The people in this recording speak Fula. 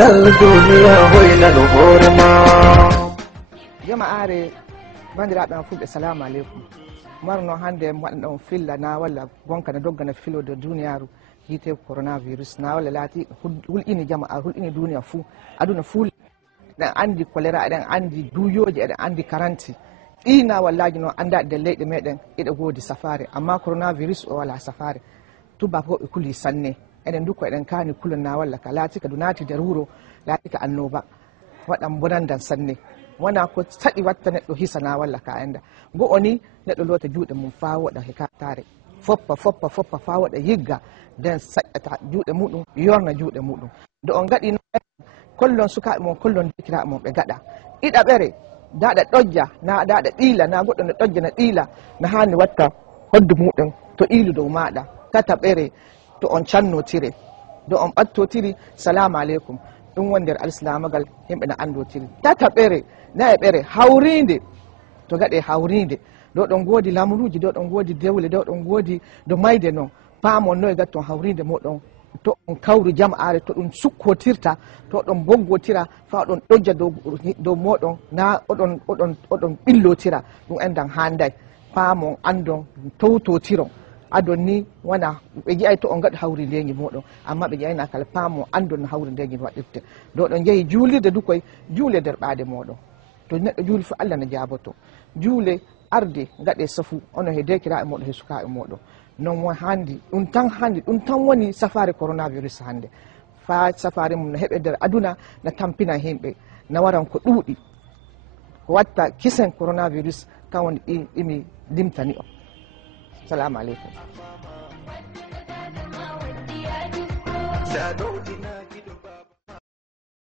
dal duniya hoyna no horema jama'are bandiraɓe am fulɓe salamu aleykum marno hande waɗan ɗon filla na walla gonka na doggana filo de duniyaru yite coronavirus na walla laati hulɗini jama'a hulɗini duniya fuu aduna fuu eɗen andi choléra eɗen andi duyoji eɗen andi karanti ɗina wallaji noon anda de leyɗe meɗen eɗe goodi safare amma coronavirus o wala safare tubak hoɓe kuli sanne eɗen dukko eɗen kani kulana walla ka laati ka du naati nder wuro laati ka annoba waɗan bonandan sanne wona ko saɗi watta neɗɗo hisana walla ka enda go oni neɗɗo loota juuɗe mum fa waɗa hekatare foppa fa waɗa yigga nden saƴƴata juuɗe muɗum yorna juuɗe muɗum nde on gaɗi kollon sukaɓe mon kollon dekiraɓe mon ɓe gaɗa ɗiɗaɓere daɗa ɗojja na daɗa ɗiila na goɗɗo ne ɗojja na ɗiila na hani watta hoddu muɗum to ilu dow maɗa tataɓere to on cannotire do on ɓattotiri salamu aleykum ɗum woni nder alislamagal yimɓe na andotiri tataɓere na e ɓere hawride to gaɗe hawride ɗo ɗon goodi lamruji ɗo ɗon goodi dewle ɗo ɗon goodi do mayde noon paamon noye gatton hawride moɗon to on kawri jama'are to ɗum sukkotirta to ɗon boggotira fa ɗon ɗojja dow moɗon na oɗon ɓillotira ɗum endan handay paamon andon towtotiron adon ni wona ɓe jeyay to on gaɗi hawri ndeji moɗon amma ɓe ƴeyna kala paamon andon no hawri ndeji waɗirte ɗo ɗon jeeyi juulirde du koye juule nder ɓaade moɗon to neɗɗo juuli fo allah ne jaaboto juule arde gaɗe safu ono he dekiraɓe moɗon he sukaɓe moɗon non won handi ɗum tan woni safare coronavirus hande fa safare mum no heeɓe nder aduna no tampina himɓe no waran ko ɗuuɗi ko watta kisen coronavirus kan woni ɗimi limtani o salamu aleykum.